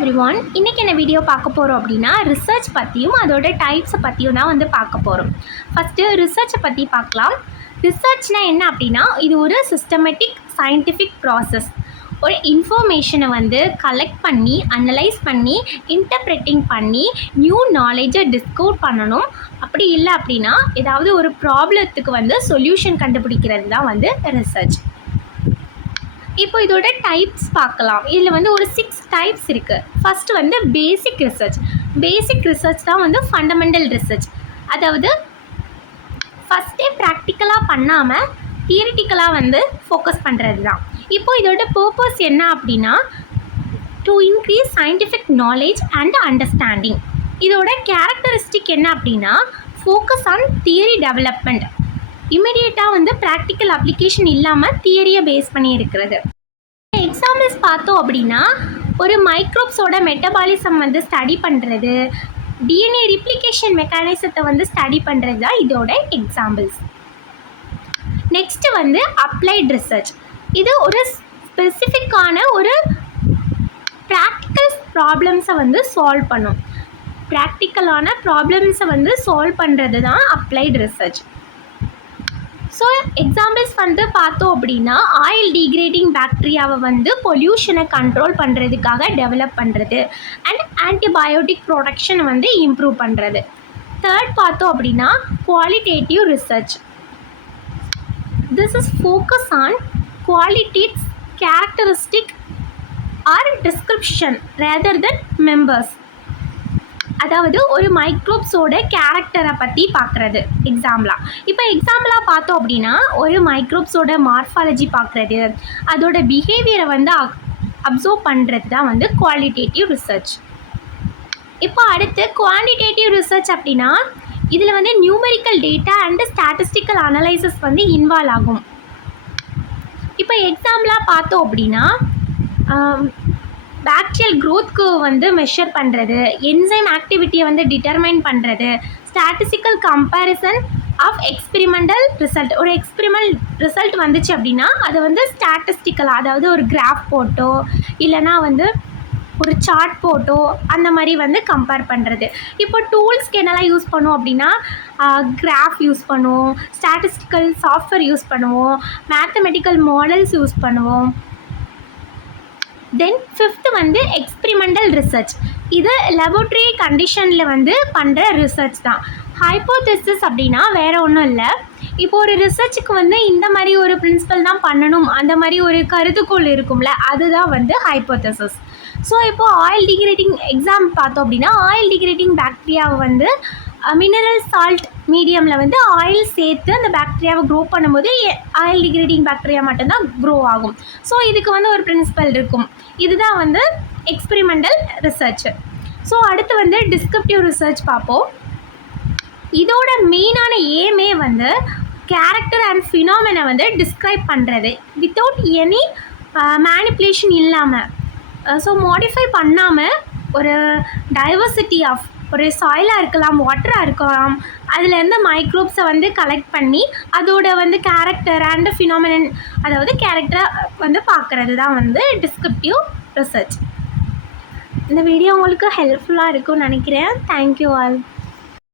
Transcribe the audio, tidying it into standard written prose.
Everyone, இன்றைக்கி என்ன video பார்க்க போகிறோம் அப்படின்னா ரிசர்ச் பற்றியும் அதோட டைப்ஸை பற்றியும் தான் வந்து பார்க்க போகிறோம். ஃபஸ்ட்டு ரிசர்ச்சை பற்றி பார்க்கலாம். ரிசர்ச்னால் என்ன அப்படின்னா, இது ஒரு சிஸ்டமேட்டிக் சயின்டிஃபிக் ப்ராசஸ். ஒரு இன்ஃபர்மேஷனை வந்து கலெக்ட் பண்ணி அனலைஸ் பண்ணி இன்டர்ப்ரெட்டிங் பண்ணி நியூ நாலேஜை டிஸ்கவர் பண்ணணும். அப்படி இல்லை அப்படின்னா ஏதாவது ஒரு ப்ராப்ளத்துக்கு வந்து சொல்யூஷன் கண்டுபிடிக்கிறது தான் வந்து ரிசர்ச். இப்போ இதோட டைப்ஸ் பார்க்கலாம். இதில் வந்து ஒரு 6 டைப்ஸ் இருக்குது. ஃபஸ்ட்டு வந்து பேசிக் ரிசர்ச். பேசிக் ரிசர்ச் தான் வந்து ஃபண்டமெண்டல் ரிசர்ச். அதாவது ஃபஸ்ட்டே ப்ராக்டிக்கலாக பண்ணாமல் தியரிட்டிக்கலாக வந்து ஃபோக்கஸ் பண்ணுறது தான். இப்போ இதோட பர்பஸ் என்ன அப்படின்னா, to increase scientific knowledge and understanding. இதோட கேரக்டரிஸ்டிக் என்ன அப்படின்னா, ஃபோக்கஸ் ஆன் தியரி டெவலப்மெண்ட். இமிடியேட்டாக வந்து ப்ராக்டிக்கல் அப்ளிகேஷன் இல்லாமல் தியரியை பேஸ் பண்ணி இருக்கிறது. எக்ஸாம்பிள்ஸ் பார்த்தோம் அப்படின்னா, ஒரு மைக்ரோப்ஸோட மெட்டபாலிசம் வந்து ஸ்டடி பண்ணுறது, டிஎன்ஏ ரிப்ளிகேஷன் மெக்கானிசத்தை வந்து ஸ்டடி பண்ணுறது தான் இதோட எக்ஸாம்பிள்ஸ். நெக்ஸ்ட்டு வந்து அப்ளைட் ரிசர்ச். இது ஒரு ஸ்பெசிஃபிக்கான ஒரு ப்ராக்டிக்கல் ப்ராப்ளம்ஸை வந்து சால்வ் பண்ணும். ப்ராக்டிக்கலான ப்ராப்ளம்ஸை வந்து சால்வ் பண்ணுறது தான் அப்ளைட் ரிசர்ச். ஸோ எக்ஸாம்பிள்ஸ் வந்து பார்த்தோம் அப்படின்னா, ஆயில் டீக்ரேடிங் பாக்டீரியாவை வந்து பொல்யூஷனை கண்ட்ரோல் பண்ணுறதுக்காக டெவலப் பண்ணுறது அண்ட் ஆன்டிபயோட்டிக் ப்ரொடக்ஷனை வந்து இம்ப்ரூவ் பண்ணுறது. தேர்ட் பார்த்தோம் அப்படின்னா qualitative research. This is focus on qualities characteristic or description rather than members. அதாவது ஒரு மைக்ரோப்ஸோட கேரக்டரை பற்றி பார்க்குறது எக்ஸாம்பிளாக. இப்போ எக்ஸாம்பிளாக பார்த்தோம் அப்படின்னா, ஒரு மைக்ரோப்ஸோட மார்ஃபாலஜி பார்க்குறது, அதோட பிஹேவியரை வந்து அப்சர்வ் பண்ணுறது தான் வந்து குவாலிட்டேட்டிவ் ரிசர்ச். இப்போ அடுத்து குவான்டிடேட்டிவ் ரிசர்ச் அப்படின்னா, இதில் வந்து numerical data and statistical analysis வந்து இன்வால்வ் ஆகும். இப்போ எக்ஸாம்பிளாக பார்த்தோம் அப்படின்னா, பாக்டீரியல் க்ரோத்க்கு வந்து மெஷர் பண்ணுறது, என்சைம் ஆக்டிவிட்டியை வந்து டிட்டர்மைன் பண்ணுறது, statistical comparison of experimental result. ஒரு எக்ஸ்பெரிமெண்ட் ரிசல்ட் வந்துச்சு அப்படின்னா அதை வந்து ஸ்டாட்டிஸ்டிக்கலாக, அதாவது ஒரு கிராஃப் போட்டோ இல்லைனா வந்து ஒரு சார்ட் போட்டோ அந்த மாதிரி வந்து கம்பேர் பண்ணுறது. இப்போ டூல்ஸ்க்கு என்னெல்லாம் யூஸ் பண்ணுவோம் அப்படின்னா, கிராஃப் யூஸ் பண்ணுவோம், ஸ்டாட்டிஸ்டிக்கல் சாஃப்ட்வேர் யூஸ் பண்ணுவோம், மேத்தமெட்டிக்கல் மாடல்ஸ் யூஸ் பண்ணுவோம். தென் ஃபிஃப்த்து வந்து எக்ஸ்பெரிமெண்டல் ரிசர்ச். இது லெபோரட்டரி கண்டிஷனில் வந்து பண்ணுற ரிசர்ச் தான். ஹைப்போதெசிஸ் அப்படின்னா வேறு ஒன்றும் இல்லை. இப்போ ஒரு ரிசர்ச்சுக்கு வந்து இந்த மாதிரி ஒரு பிரின்சிபல் தான் பண்ணணும், அந்த மாதிரி ஒரு கருதுகோள் இருக்கும்ல, அதுதான் வந்து ஹைப்போதெசிஸ். ஸோ இப்போது ஆயில் டிகிரேடிங் எக்ஸாம் பார்த்தோம் அப்படின்னா, ஆயில் டிகிரேடிங் பாக்டீரியாவை வந்து மினரல் சால்ட் மீடியமில் வந்து ஆயில் சேர்த்து அந்த பாக்டீரியாவை க்ரோ பண்ணும்போது ஆயில் டிகிரேடிங் பாக்டீரியா மட்டும்தான் க்ரோ ஆகும். ஸோ இதுக்கு வந்து ஒரு பிரின்சிபல் இருக்கும். இதுதான் வந்து எக்ஸ்பெரிமெண்டல் ரிசர்ச். ஸோ அடுத்து வந்து டிஸ்கிரிப்டிவ் ரிசர்ச் பார்ப்போம். இதோட மெயினான ஏமே வந்து கேரக்டர் அண்ட் ஃபினாமினை வந்து டிஸ்கிரைப் பண்ணுறது வித்தவுட் எனி மேனிப்புலேஷன் இல்லாமல். ஸோ மாடிஃபை பண்ணாமல் ஒரு டைவர்சிட்டி ஆஃப் ஒரு சாயிலாக இருக்கலாம், வாட்டராக இருக்கலாம், அதுலேருந்து மைக்ரோப்ஸை வந்து கலெக்ட் பண்ணி அதோட வந்து கேரக்டர் அண்ட் ஃபினாமினன், அதாவது கேரக்டரை வந்து பார்க்குறது தான் வந்து டிஸ்கிரிப்டிவ் ரிசர்ச். இந்த வீடியோ உங்களுக்கு ஹெல்ப்ஃபுல்லாக இருக்கும்னு நினைக்கிறேன். Thank you all.